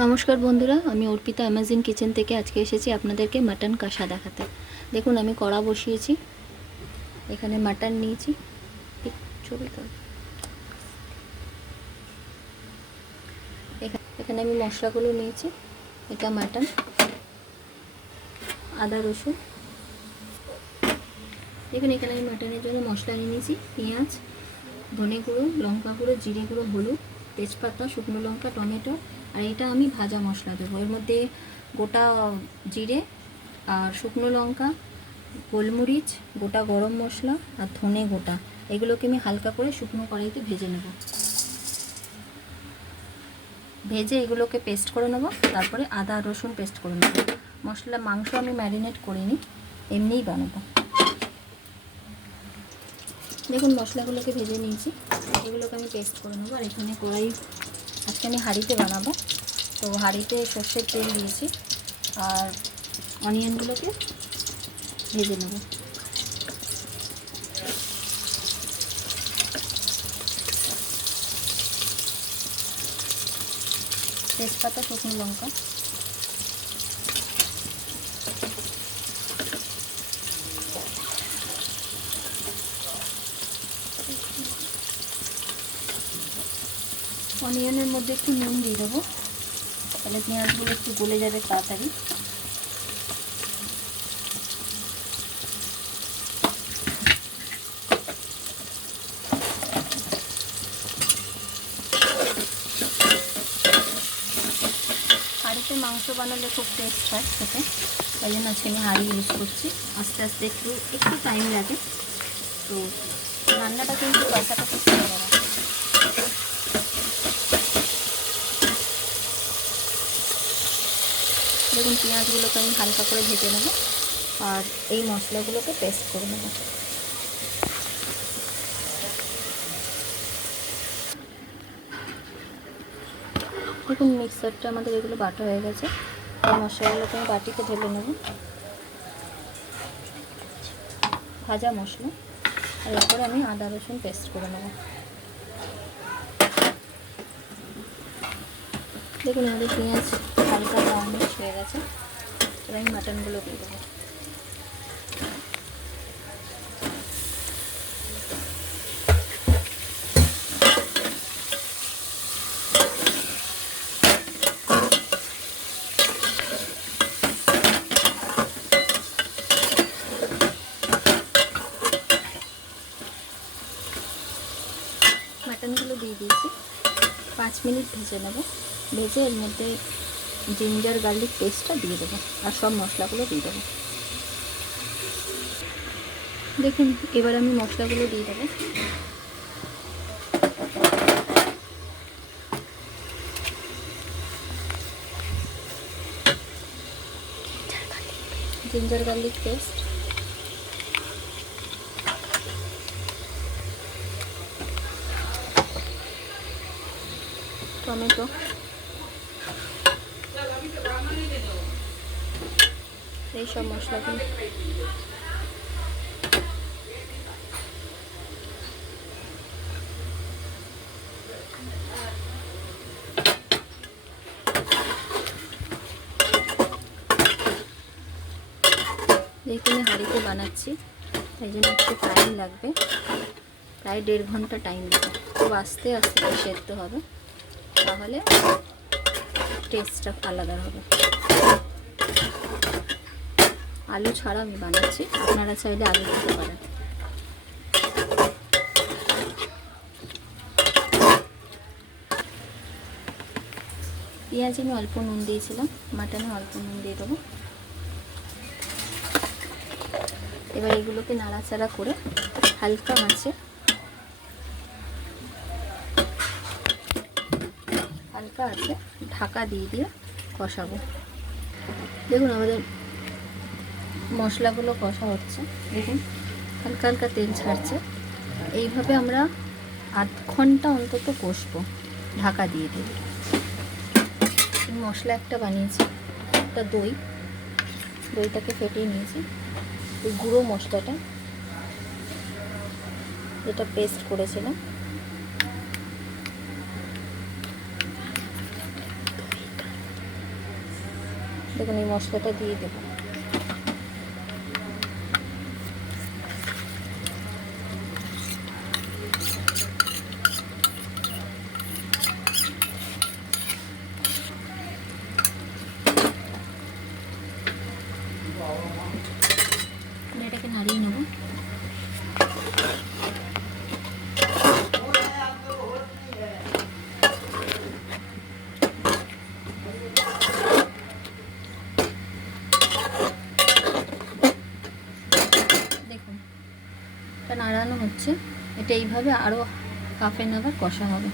নমস্কার বন্ধুরা, আমি অর্পিতা অ্যামাজিন কিচেন থেকে আজকে এসেছি আপনাদেরকে মাটন কষা দেখাতে। দেখুন আমি কড়া বসিয়েছি, এখানে মাটন নিয়েছি। এখানে আমি মশলাগুলো নিয়েছি। এটা মাটন, আদা রসুন। দেখুন এখানে আমি মাটনের জন্য মশলা নিয়েছি পেঁয়াজ, ধনে গুঁড়ো, লঙ্কা গুঁড়ো, জিরে গুঁড়ো, হলুদ, তেজপাতা, শুকনো লঙ্কা, টমেটো। আর এটা আমি ভাজা মশলা দেবো। এর মধ্যে গোটা জিরে আর শুকনো লঙ্কা, গোলমরিচ, গোটা গরম মশলা আর ধনে গোটা, এগুলোকে আমি হালকা করে শুকনো কড়াইতে ভেজে নেব। ভেজে এগুলোকে পেস্ট করে নেব। তারপরে আদা রসুন পেস্ট করে নেব। মাংস আমি ম্যারিনেট করিনি, এমনিই বানাবো। দেখুন মশলাগুলোকে ভেজে নিয়েছি, এগুলোকে আমি পেস্ট করে নেবো। আর এখানে কড়াই, আজকে আমি হাঁড়িতে বানাবো, তো হাঁড়িতে সর্ষের তেল দিয়েছি আর অনিয়নগুলোকে ভেজে নেব। তেজপাতা, শুকনো লঙ্কা, অনিয়নের মধ্যে একটু নুন দিয়ে দেবো, তাহলে পেঁয়াজগুলো একটু গলে যাবে তাড়াতাড়ি। হাঁড়িতে মাংস বানালে খুব টেস্ট হয় খেতে, তাই জন্য আজকে আমি হাঁড়ি ইউজ করছি। আস্তে আস্তে একটু টাইম লাগে, তো রান্নাটা কিন্তু কষাটা খুব ভালো হবে। দেখুন পেঁয়াজগুলোকে আমি হালকা করে ভেজে নেব আর এই মশলাগুলোকে পেস্ট করে নেব। দেখুন মিক্সারটা আমাদের এগুলো বাটা হয়ে গেছে। এই মশলাগুলোকে আমি বাটিতে ঢেলে নেব, ভাজা মশলা। আর এরপরে আমি আদা রসুন পেস্ট করে নেব। দেখুন আমাদের পেঁয়াজ হালকা ব্রাউনিশ হয়ে গেছে। এবার আমি মাটনগুলো দিয়ে দেবো। মাটনগুলো দিয়ে দিয়েছি, 5 মিনিট ভেজে নেব। ভেজে এর মধ্যে জিঞ্জার গার্লিক পেস্টটা দিয়ে দেবো আর সব মশলাগুলো দিয়ে দেবো। দেখুন এবার আমি মশলাগুলো দিয়ে দেবো। জিঞ্জার গার্লিক পেস্ট, টমেটো, এই সব মশলাগুলো যেহেতু আমি হাঁড়িতে বানাচ্ছি তাই জন্য একটু টাইম লাগবে, প্রায় 1.5 ঘন্টা টাইম লাগবে। খুব আস্তে আস্তে সেদ্ধ হবে, তাহলে টেস্টটা আলাদা হবে। আলু ছাড়া আমি বানাচ্ছি, আপনারা চাইলে আলু দিতে পারেন। পেঁয়াজে আমি অল্প নুন দিয়েছিলাম, মাটনে অল্প নুন দিয়ে দেবো। এবার এগুলোকে নাড়াচাড়া করে হালকা আঁচে ঢাকা দিয়ে কষাবো। দেখুন আমাদের মশলাগুলো কষা হচ্ছে, দেখুন হালকা হালকা তেল ছাড়ছে। এইভাবে আমরা আধ ঘন্টা অন্তত কষবো ঢাকা দিয়ে। মশলা একটা বানিয়েছি, একটা দইটাকে ফেটিয়ে নিয়েছি। এই গুঁড়ো মশলাটা যেটা পেস্ট করেছিলাম দেখুন এই মশলাটা দিয়ে দেবো। এটাকে নাড়িয়ে নেব। দেখুন এটা নাড়ানো হচ্ছে, এটা এইভাবে আরও হাফ অ্যান আওয়ার কষা হবে।